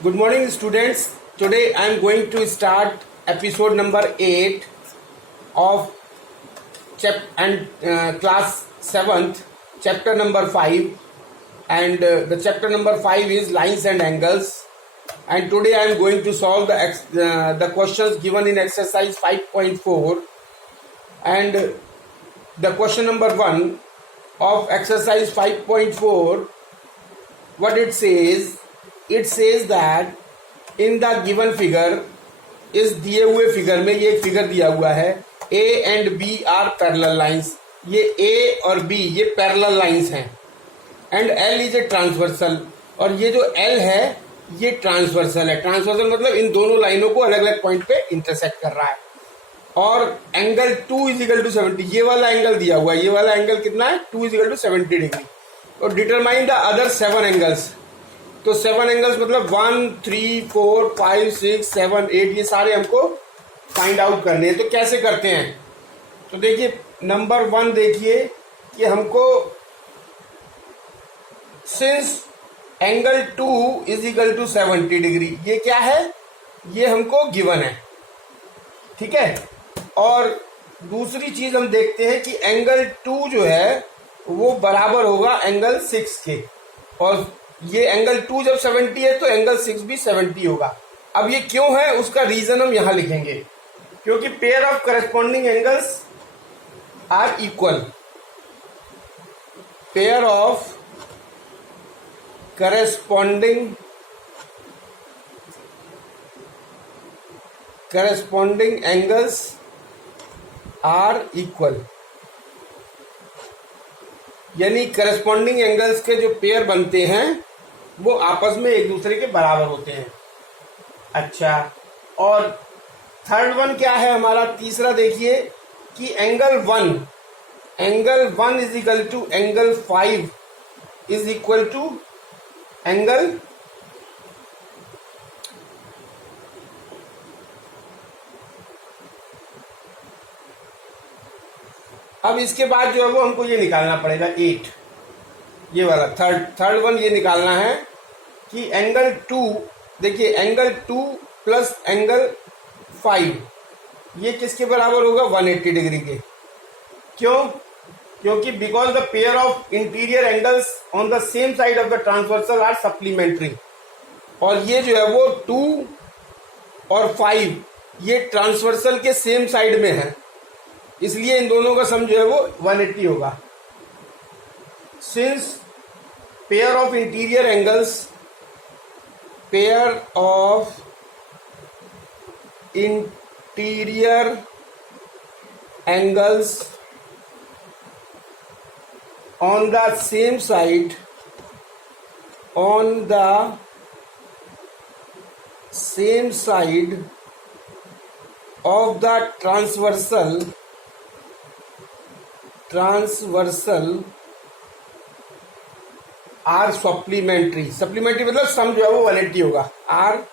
Good morning, students. Today I am going to start episode number 8 of class 7th, chapter number 5, and the chapter number 5 is lines and angles. And today I am going to solve the questions given in exercise 5.4, and the question number 1 of exercise 5.4, what it says that in the given figure, इस दिए हुए figure में, ये एक figure दिया हुआ है, A and B are parallel lines. ये A और B ये पैरेलल लाइंस हैं, and L is a transversal, और ये जो L है ये ट्रांसवर्सल है. ट्रांसवर्सल मतलब इन दोनों लाइनों को अलग अलग पॉइंट पे इंटरसेक्ट कर रहा है. और एंगल 2 इज इक्वल टू 70, ये वाला एंगल दिया हुआ है, ये वाला एंगल कितना है, 2 इज इक्वल टू 70 डिग्री. और डिटरमाइन द अदर 7 एंगल्स. तो 7 एंगल्स मतलब 1, 3, 4, 5, 6, 7, 8 ये सारे हमको फाइंड आउट करने हैं. तो कैसे करते हैं? तो देखिए नंबर 1 देखिए कि हमको since angle 2 is equal to 70 degree, ये क्या है, ये हमको गिवन है, ठीक है. और दूसरी चीज हम देखते हैं कि एंगल 2 जो है वो बराबर होगा एंगल 6 के, और ये एंगल 2 जब 70 है तो एंगल 6 भी 70 होगा. अब ये क्यों है उसका रीजन हम यहां लिखेंगे, क्योंकि pair of corresponding angles are equal. Pair of corresponding angles are equal, यानी करस्पॉन्डिंग एंगल्स के जो पेयर बनते हैं वो आपस में एक दूसरे के बराबर होते हैं. अच्छा, और थर्ड वन क्या है हमारा, तीसरा देखिए कि angle 1 is equal to angle 5 is equal to angle अब इसके बाद जो है वो हमको ये निकालना पड़ेगा 8, ये वाला थर्ड वन ये निकालना है कि एंगल 2, देखिए एंगल 2 प्लस एंगल 5 ये किसके बराबर होगा, 180 डिग्री के. क्यों? क्योंकि because the pair of interior angles on the same side of the transversal are supplementary, और ये जो है वो 2 और 5 ये ट्रांसवर्सल के सेम साइड में है, इसलिए इन दोनों का सम जो है वो 180 होगा. Since pair of interior angles on the same side of the transversal are supplementary मतलब सम जो है वो 180 होगा, आर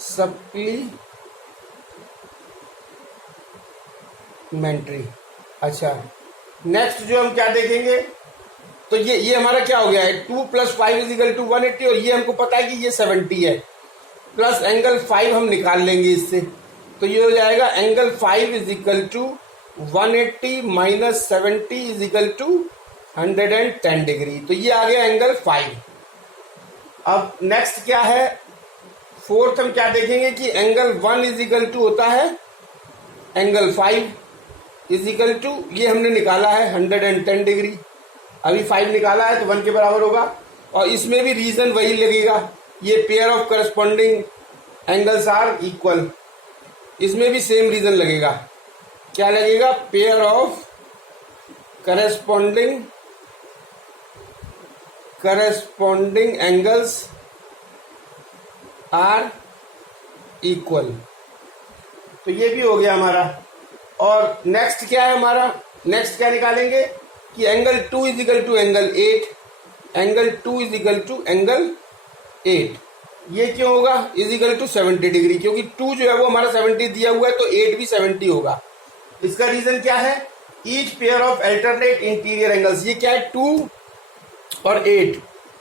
सप्लीमेंट्री. अच्छा, नेक्स्ट जो हम क्या देखेंगे, तो ये हमारा क्या हो गया है, 2 प्लस 5 इज इक्वल टू 180, और ये हमको पता है कि ये 70 है, प्लस एंगल 5 हम निकाल लेंगे इससे, तो ये हो जाएगा angle 5 is equal to 180 minus 70 is equal to 110 degree. तो ये आ गया एंगल 5. अब नेक्स्ट क्या है, फोर्थ हम क्या देखेंगे कि एंगल 1 इज इक्वल टू होता है एंगल 5 इज इक्वल टू, ये हमने निकाला है 110 डिग्री, अभी 5 निकाला है तो 1 के बराबर होगा. और इसमें भी रीजन वही लगेगा, ये pair of corresponding angles are equal, इसमें भी सेम रीजन लगेगा. क्या लगेगा, pair of corresponding angles are equal. तो ये भी हो गया हमारा. और नेक्स्ट क्या है हमारा, नेक्स्ट क्या निकालेंगे कि angle 2 is equal to angle 8, angle 2 is equal to angle 8. ये क्यों होगा, इज इक्वल टू 70 डिग्री, क्योंकि 2 जो है वो हमारा 70 दिया हुआ है, तो 8 भी 70 होगा. इसका रीजन क्या है, each pair of alternate interior angles, ये क्या है 2 और 8,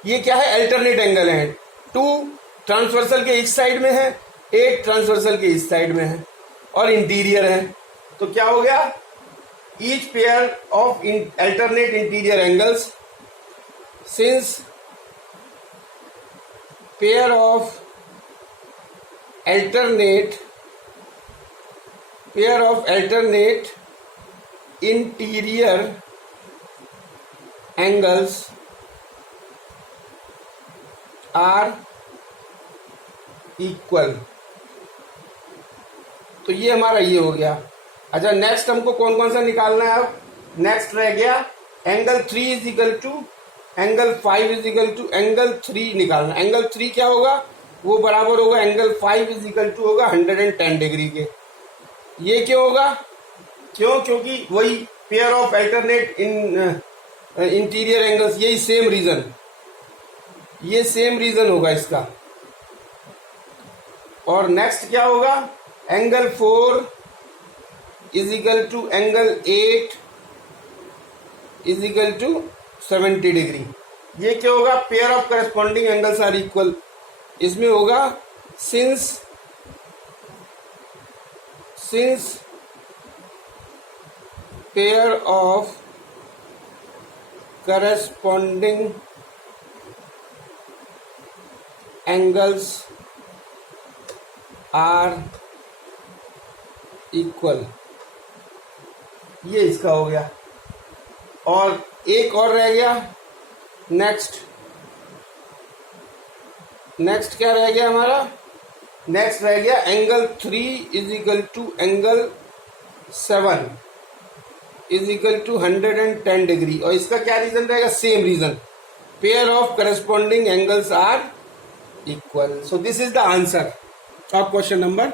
ये क्या है अल्टरनेट एंगल है, 2 ट्रांसवर्सल के इस साइड में है, एक ट्रांसवर्सल के इस साइड में है और इंटीरियर है। तो क्या हो गया, each pair of alternate interior angles, since pair of alternate interior angles are equal। तो ये हमारा ये हो गया। अच्छा, नेक्स्ट हमको कौन कौन सा निकालना है? अब नेक्स्ट रह गया angle 3 is equal to angle 5 is equal to angle 3 निकालना। एंगल 3 क्या होगा, वो बराबर होगा एंगल 5 इज इक्वल टू होगा 110 डिग्री के। ये क्यों होगा? क्योंकि वही pair of alternate interior angles, यही सेम रीजन, ये सेम रीजन होगा इसका। और नेक्स्ट क्या होगा, angle 4 is equal to angle 8 is equal to 70 degree. ये क्या होगा, pair of corresponding angles are equal. इसमें होगा since pair of corresponding angles are equal, ये इसका हो गया। और एक और रह गया, नेक्स्ट क्या रह गया हमारा? नेक्स्ट रह गया angle 3 is equal to angle 7 is equal to 110 degree. और इसका क्या रीजन रहेगा? Same reason, pair of corresponding angles are equal. So this is the answer of question number.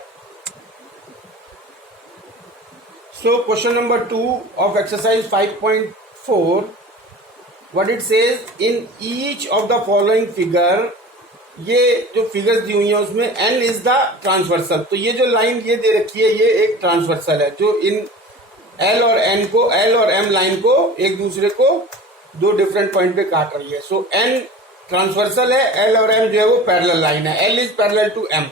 So question number 2 of exercise 5.4, what it says, in each of the following figure, ये जो figures दी हुई है उसमें n is the transversal. तो ये जो line ये दे रखी है, ये एक ट्रांसवर्सल है जो इन L और N को, L और M लाइन को एक दूसरे को दो डिफरेंट पॉइंट पे काट रही है। सो N ट्रांसवर्सल है, L और M जो है वो पैरेलल लाइन है। L is parallel to M।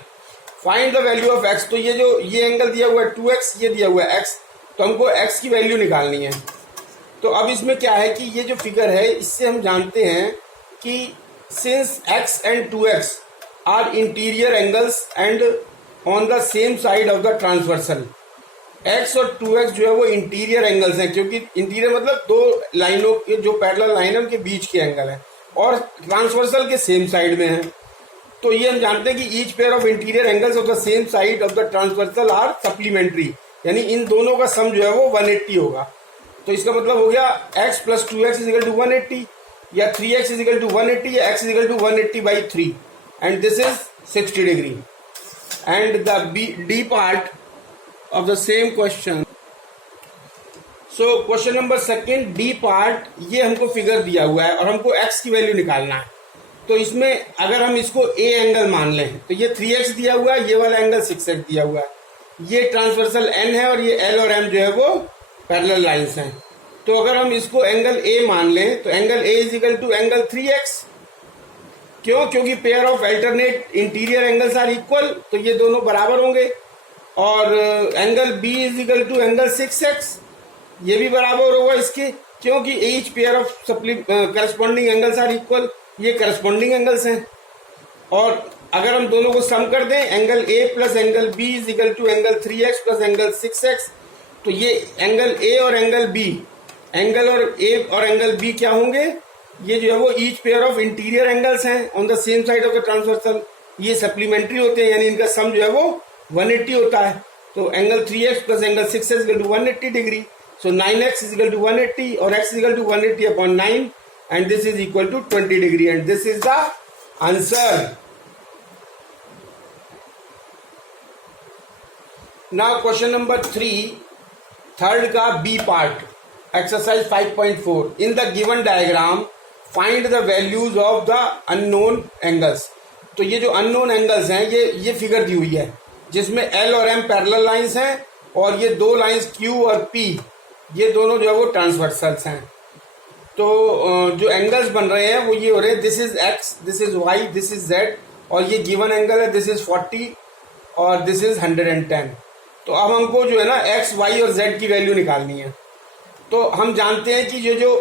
Find the value of x। तो ये जो ये एंगल दिया हुआ है 2x, ये दिया हुआ है x, तो हमको x की वैल्यू निकालनी है। तो अब इसमें क्या है कि ये जो फिगर है, इससे हम जानते हैं कि since x and 2x are interior angles and on the same side of the transversal, x और 2x जो है वो इंटीरियर एंगल्स हैं, क्योंकि इंटीरियर मतलब दो लाइनों के जो पैरेलल लाइन है उनके बीच के एंगल है और ट्रांसवर्सल के सेम साइड में है। तो ये हम जानते हैं कि each pair of interior angles of the same side of the transversal are supplementary, यानी इन दोनों का सम जो है वो 180 होगा। तो इसका मतलब हो गया x plus 2x is equal to 180, या 3x इज इक्वल टू 180, या x is equal to 180 by 3, and this is 60 degree. And the D part of the same question. So question number second, D part, ये हमको figure दिया हुआ है और हमको x की वैल्यू निकालना है। तो इसमें अगर हम इसको a एंगल मान लें तो ये 3x दिया हुआ है, ये वाला एंगल 6x दिया हुआ है, ये ट्रांसवर्सल n है और ये L और M जो है वो पैरेलल लाइंस हैं। तो अगर हम इसको एंगल A मान लें तो angle A is equal to angle 3x। क्यों? क्योंकि pair of alternate interior angles are equal, तो ये दोनों बराबर होंगे। और angle B is equal to angle 6x, ये भी बराबर होगा इसके, क्योंकि each pair of corresponding angles are equal, ये करस्पॉन्डिंग एंगल्स हैं। और अगर हम दोनों को सम कर दें, angle A plus angle B is equal to angle 3x plus angle 6x, तो ये एंगल A और एंगल B, एंगल और A और एंगल B क्या होंगे? ये जो है वो each pair of interior angles हैं on the same side of the transversal, ये सप्लीमेंट्री होते हैं, यानी इनका सम जो है वो 180 होता है। तो angle 3x plus angle 6x is equal to 180 degree. So 9x is equal to 180 और x is equal to 180 upon 9, and this is equal to 20 degree, and this is the answer. Now question number 3, third का b part, exercise 5.4, in the given diagram find the values of the unknown angles. तो ये जो unknown angles हैं, ये figure दी हुई है जिसमें L और M पैरेलल लाइंस हैं और ये दो लाइंस Q और P, ये दोनों जो है वो ट्रांसवर्सल्स हैं। तो जो एंगल्स बन रहे हैं वो ये हो रहे हैं, this is x, this is y, this is z, और ये गिवन एंगल है, दिस इज 40 और दिस इज 110। तो अब हमको जो है ना एक्स वाई और जेड की वैल्यू निकालनी है। तो हम जानते हैं कि ये जो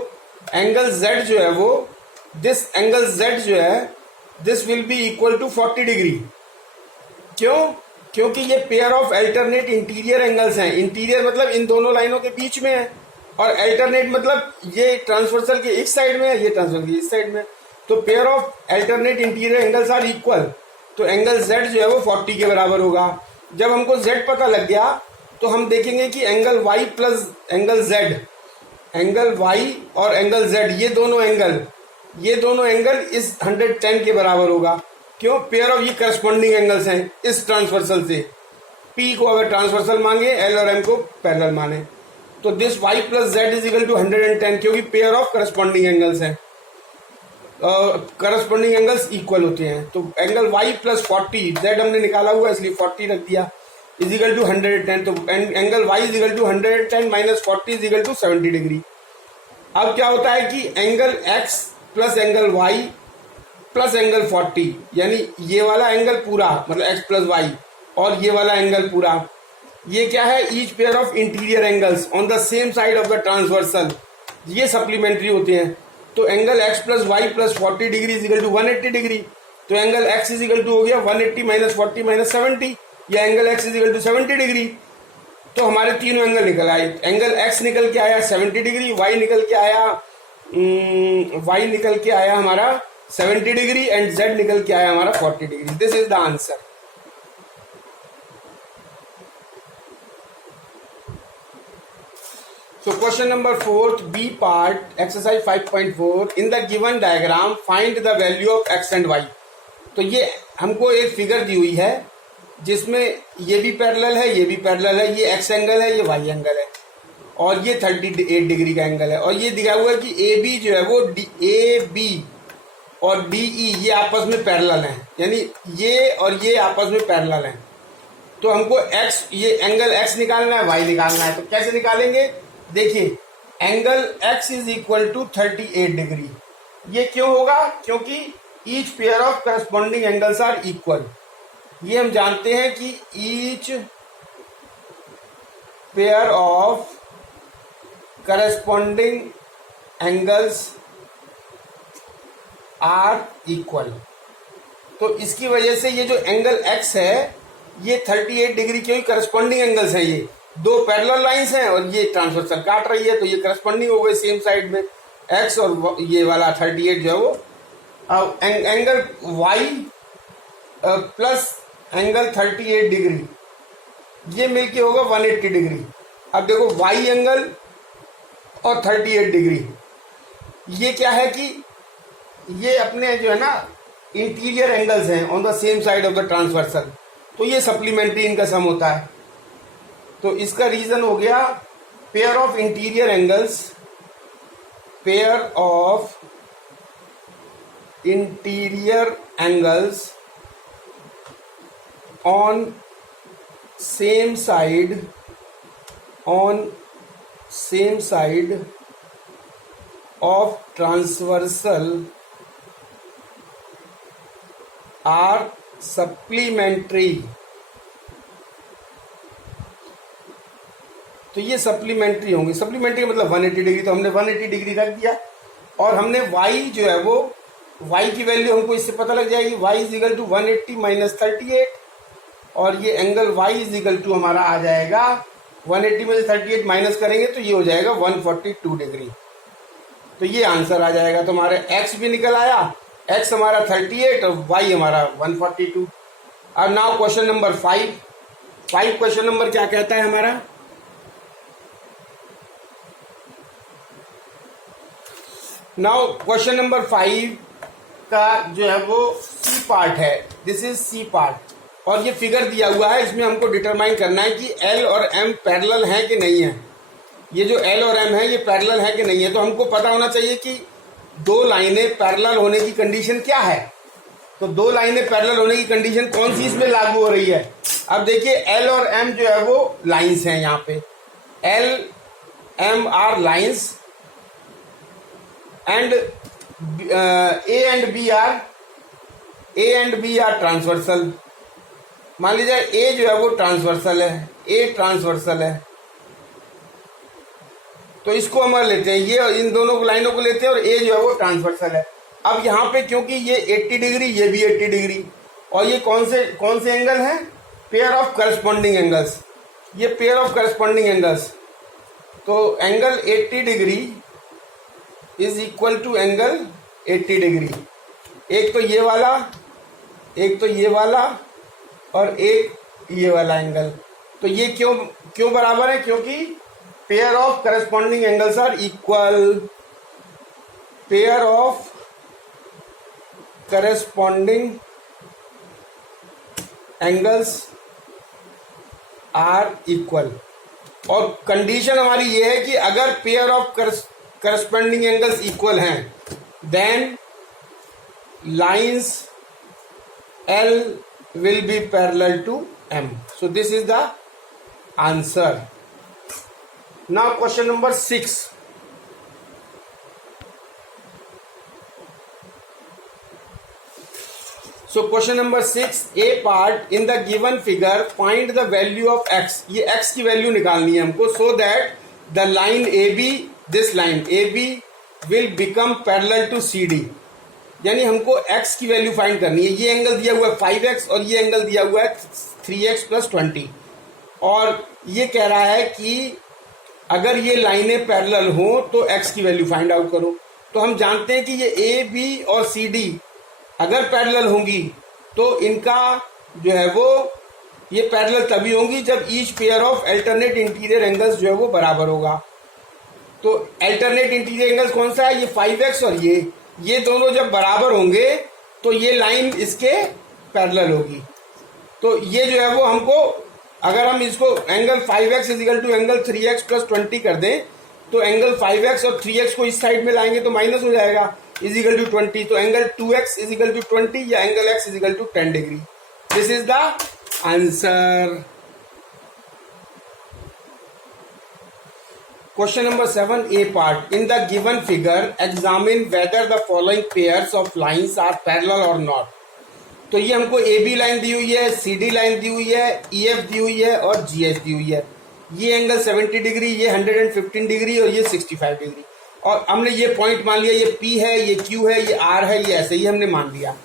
एंगल जेड जो है वो, दिस एंगल जेड जो है this will be equal to 40 degree. क्यों? क्योंकि ये pair of alternate interior angles हैं। इंटीरियर मतलब इन दोनों लाइनों के बीच में है, और अल्टरनेट मतलब ये ट्रांसवर्सल के इस साइड में है, ये ट्रांसवर्सल के इस साइड में। तो pair of alternate interior angles are equal. तो एंगल जेड जो है वो 40 के बराबर होगा। जब हमको जेड पता लग गया तो हम देखेंगे कि angle Y plus angle Z, angle Y और एंगल जेड, ये दोनों एंगल इस 110 के बराबर होगा। क्यों? पेयर ऑफ ये करस्पॉन्डिंग एंगल्स हैं इस ट्रांसवर्सल से। पी को अगर ट्रांसवर्सल मांगे, एल और एम को पैरेलल माने, तो this Y plus Z is equal to 110, क्योंकि पेयर ऑफ करस्पॉन्डिंग एंगल्स हैं, करस्पॉन्डिंग एंगल्स इक्वल होते हैं। तो एंगल वाई प्लस 40, जेड हमने निकाला हुआ इसलिए 40 रख दिया, इज इक्वल टू 110। तो angle Y is equal to 110 minus 40 is equal to 70 degree. अब क्या होता है कि angle x plus angle Y plus angle 40, यानी ये वाला एंगल पूरा मतलब एक्स प्लस वाई और ये वाला एंगल पूरा, ये क्या है? Each pair of interior angles on the same side of the transversal, ये सप्लीमेंट्री होते हैं। तो angle x plus y plus 40 degree is equal to 180 degree. तो angle x is equal to हो गया 180 माइनस 40 माइनस 70, या angle x is equal to 70 degree. तो हमारे तीनों एंगल निकल आए। एंगल एक्स निकल के आया 70 डिग्री, वाई निकल के आया हमारा 70 डिग्री एंड जेड निकल के आया हमारा 40 degree. This is the answer. So question number 4th B part, exercise 5.4, in the given diagram find the value of x and y। तो ये हमको एक फिगर दी हुई है जिसमें ये भी पैरेलल है, ये भी पैरेलल है, ये x एंगल है, ये y एंगल है, और ये 38 डिग्री का एंगल है। और ये दिया हुआ है कि AB जो है वो AB और DE ये आपस में पैरेलल हैं, यानी ये और ये आपस में पैरेलल हैं। तो हमको x, ये एंगल x निकालना है, y निकालना है। तो कैसे निकालेंगे? देखिए, angle x is equal to 38 degree. ये क्यों होगा? क्योंकि each pair of corresponding angles are equal. ये हम जानते हैं कि each pair of corresponding angles are equal. तो इसकी वजह से ये जो एंगल x है ये 38 डिग्री के करस्पॉन्डिंग एंगल्स हैं। ये दो पैरेलल लाइंस हैं और ये ट्रांसवर्सल काट रही है, तो ये करस्पॉन्डिंग हो गए सेम साइड में, x और ये वाला 38 जो है वो। अब angle y plus angle 38 degree ये मिलके होगा 180 डिग्री। अब देखो y एंगल और 38 डिग्री, ये क्या है कि ये अपने जो है ना इंटीरियर एंगल्स हैं on the same side of the transversal, तो ये सप्लीमेंट्री इनका सम होता है। तो इसका रीजन हो गया pair of interior angles, pair of interior angles on same side of transversal are supplementary. तो ये सप्लीमेंट्री होंगे। सप्लीमेंट्री मतलब 180 डिग्री, तो हमने 180 डिग्री रख दिया। और हमने y जो है वो, y की वैल्यू हमको इससे पता लग जाएगी, y is equal to 180 minus 38, और ये angle y is equal to हमारा आ जाएगा 180 में से 38 माइनस करेंगे तो ये हो जाएगा 142 डिग्री। तो ये आंसर आ जाएगा। तो हमारे x भी निकल आया, x हमारा 38 और y हमारा 142। अब now question number 5 question number क्या कहता है हमारा? नाउ क्वेश्चन नंबर 5 का जो है वो सी पार्ट है, दिस इज सी पार्ट, और ये फिगर दिया हुआ है। इसमें हमको डिटरमाइन करना है कि एल और एम पैरेलल हैं कि नहीं है। ये जो एल और एम है ये पैरेलल है कि नहीं है। तो हमको पता होना चाहिए कि दो लाइनें पैरेलल होने की कंडीशन क्या है। तो दो लाइनें पैरेलल होने की कंडीशन कौन सी इसमें लागू हो रही है? अब देखिए, एल और एम जो है वो लाइन्स हैं। यहाँ पे L M are lines and A and B are A and B are transversal. मान लीजिए ए जो है वो ट्रांसवर्सल है, ए ट्रांसवर्सल है, तो इसको हम लेते हैं, ये इन दोनों लाइनों को लेते हैं और ए जो है वो ट्रांसवर्सल है। अब यहाँ पे क्योंकि ये 80 डिग्री, ये भी 80 डिग्री, और ये कौन से एंगल हैं? पेयर ऑफ करस्पॉन्डिंग एंगल्स, ये पेयर ऑफ करस्पॉन्डिंग एंगल्स। तो angle 80 degree is equal to angle 80 degree. एक तो ये वाला, एक तो ये वाला, और एक ये वाला एंगल। तो ये क्यों बराबर है? क्योंकि pair of corresponding angles are equal, pair of corresponding angles are equal. और कंडीशन हमारी ये है कि अगर pair of corresponding angles equal हैं, then lines L will be parallel to M. So this is the answer. Now question number 6. So question number 6, A part in the given figure find the value of x. ये x की value निकालनी है हमको, so that the line AB, this line AB will become parallel to CD. यानी हमको x की value find करनी है। ये एंगल दिया हुआ है 5x और ये एंगल दिया हुआ है 3x + 20, और ये कह रहा है कि अगर ये लाइनें पैरेलल हो तो x की वैल्यू फाइंड आउट करो। तो हम जानते हैं कि ये A, B और CD अगर पैरेलल होंगी तो इनका जो है वो ये पैरेलल तभी होंगी जब each pair of alternate interior angles जो है वो बराबर होगा। तो अल्टरनेट इंटीरियर एंगल्स कौन सा है? ये 5x और ये दोनों जब बराबर होंगे तो ये लाइन इसके पैरेलल होगी। तो ये जो है वो हमको, अगर हम इसको angle 5x is equal to angle 3x + 20 कर दें, तो एंगल 5x और 3x को इस साइड में लाएंगे तो माइनस हो जाएगा, इजिकल टू 20। तो एंगल 2x इजिकल टू 20 या angle x is equal to 10 degree. This is the answer. Question number 7, A part. In the given figure, examine whether the following pairs of lines are parallel or not. तो ये हमको AB line दी हुई है, CD line दी हुई है, EF दी हुई है और GH दी हुई है। ये एंगल 70 डिग्री, ये 115 डिग्री और ये 65 डिग्री। और हमने ये पॉइंट मान लिया, ये P है, ये Q है, ये R है, ये ऐसे ही हमने मान लिया।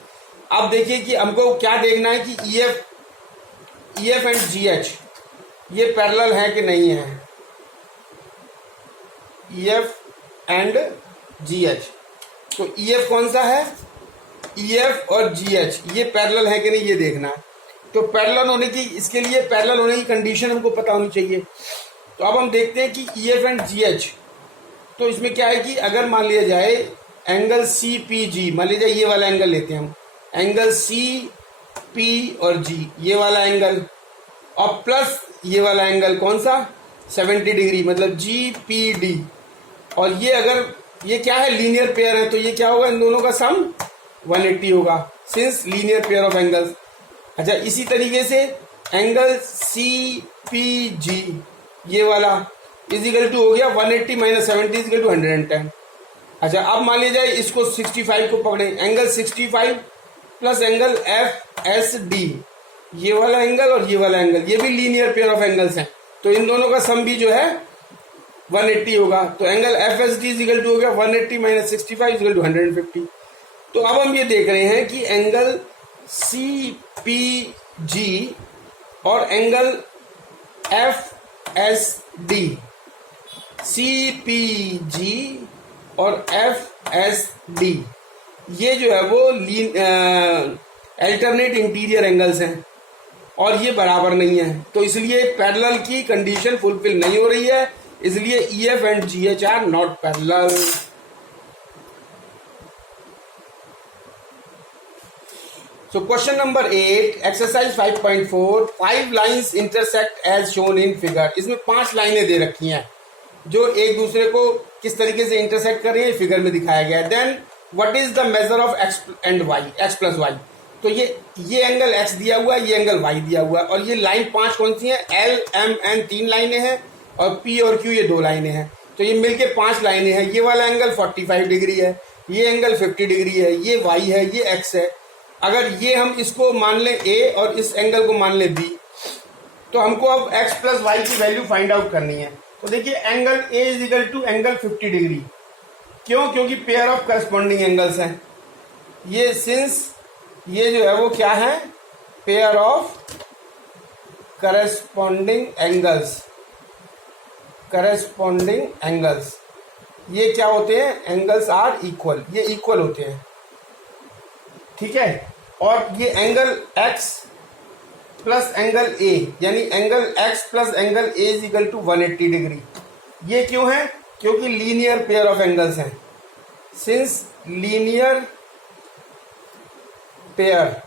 अब देखिए कि हमको क्या देखना है कि EF एंड GH ये पैरेलल है कि नहीं है। EF एंड GH, तो EF कौन सा है? EF और GH ये पैरेलल है कि नहीं ये देखना है। तो पैरेलल होने की, इसके लिए पैरेलल होने की कंडीशन हमको पता होनी चाहिए। तो अब हम देखते हैं कि EF एंड GH, तो इसमें क्या है कि अगर मान लिया जाए एंगल CPG, मान लीजिए ये वाला एंगल लेते हैं हम, एंगल CP और G ये वाला एंगल, और प्लस ये वाला एंगल कौन सा? 70 डिग्री, मतलब GPD। और ये अगर ये क्या है? लीनियर पेयर है, तो ये क्या होगा? इन दोनों का सम 180 होगा, since linear pair of angles. अच्छा, इसी तरीके से एंगल CPG ये वाला इजिकल टू हो गया 180 - 70 इजिकल टू 110। अच्छा, अब मान लीजिए इसको 65 को पकड़े, एंगल 65 प्लस एंगल FSD ये वाला एंगल और ये वाला एंगल, ये भी लीनियर पेयर ऑफ एंगल्स हैं, तो इन दोनों का सम भी जो है 180 होगा। तो एंगल FSD इजिकल टू हो गया 180 - 65 इजिकल टू 150। तो अब हम ये देख रहे हैं कि एंगल CPG और एंगल FSD, CPG और FSD ये जो है वो अल्टरनेट इंटीरियर एंगल्स हैं और ये बराबर नहीं है, तो इसलिए पैरेलल की कंडीशन फुलफिल नहीं हो रही है, इसलिए EF and GH are not parallel. So question number 8, exercise 5.4, 5 lines intersect as shown in figure। इसमें 5 लाइनें दे रखी हैं जो एक दूसरे को किस तरीके से इंटरसेक्ट कर रही है, फिगर में दिखाया गया है। Then what is the measure of x and y, x plus Y. तो ये एंगल x दिया हुआ है, ये एंगल y दिया हुआ है, और ये लाइन 5 कौन सी है? L, M, N 3 लाइनें हैं और P और Q ये 2 लाइनें हैं, तो ये मिलके 5 लाइनें हैं। ये वाला एंगल 45 डिग्री है, ये एंगल 50 डिग्री है, ये y है, ये x है। अगर ये हम इसको मान लें ए और इस एंगल को मान लें बी, तो हमको अब x प्लस वाई की वैल्यू फाइंड आउट करनी है। तो देखिए angle A is equal to angle 50 degree. क्यों? क्योंकि पेयर ऑफ करस्पॉन्डिंग एंगल्स हैं ये, सिंस ये जो है वो क्या है, pair of corresponding angles. Corresponding angles ये क्या होते हैं, एंगल्स आर इक्वल, ये इक्वल होते हैं, ठीक है। और ये angle x plus angle a, यानी angle x plus angle a is equal to 180 degree. ये क्यों है? क्योंकि लीनियर पेयर ऑफ एंगल्स हैं। Since linear pair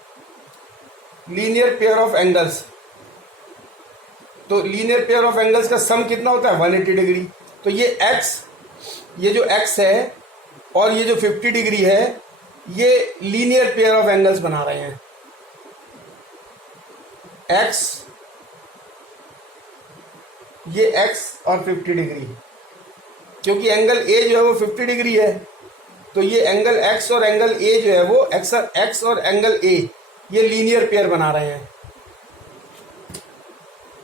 of angles, तो लीनियर पेयर ऑफ एंगल्स का सम कितना होता है, 180 डिग्री। तो ये x, ये जो x है और ये जो 50 डिग्री है, ये लीनियर पेयर ऑफ एंगल्स बना रहे हैं। x, ये x और 50 डिग्री, क्योंकि एंगल a जो है वो 50 डिग्री है, तो ये एंगल x और एंगल a जो है वो x और एंगल a ये लीनियर पेयर बना रहे हैं,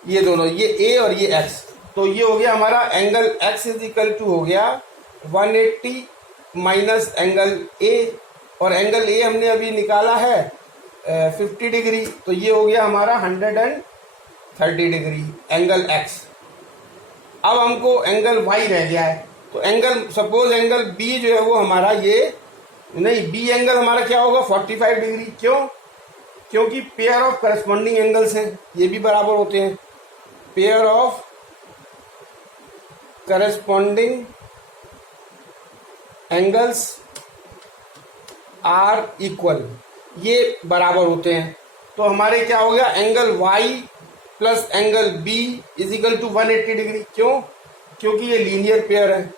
ये दोनों, ये a और ये x। तो ये हो गया हमारा angle x is equal to हो गया 180 माइनस एंगल a, और एंगल a हमने अभी निकाला है 50 डिग्री, तो ये हो गया हमारा 130 डिग्री एंगल x। अब हमको एंगल y रह गया है, तो एंगल, सपोज एंगल b जो है वो हमारा ये नहीं, b एंगल हमारा क्या होगा, 45 डिग्री। क्यों? क्योंकि पेयर ऑफ करस्पॉन्डिंग एंगल्स हैं, ये भी बराबर होते हैं। Pair of corresponding angles are equal, ये बराबर होते हैं। तो हमारे क्या हो गया, angle y plus angle b is equal to 180 degree. क्यों? क्योंकि ये लीनियर पेयर है,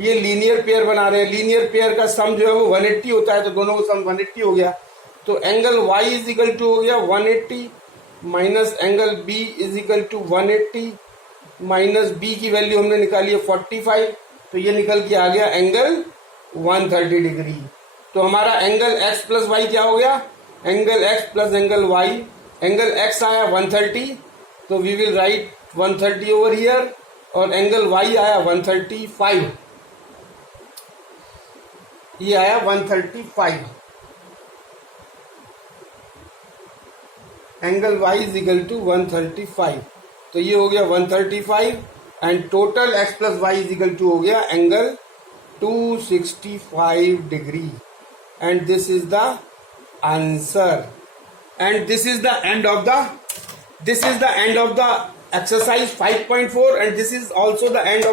ये लीनियर पेयर बना रहे हैं। लीनियर पेयर का सम जो है वो 180 होता है, तो दोनों का सम 180 हो गया। तो angle y is equal to हो गया 180 minus angle b is equal to 180 minus b की वैल्यू हमने निकाली है 45, तो ये निकल के आ गया एंगल 130 डिग्री। तो हमारा एंगल x प्लस वाई क्या हो गया, angle x plus angle y, angle x आया 130, तो we will write 130 over here, और एंगल y आया 135, ये आया 135, angle y is equal to 135, तो ये हो गया 135, and total x plus y is equal to हो गया angle 265 degree, and this is the answer, and this is the end of the exercise 5.4, and this is also the end of the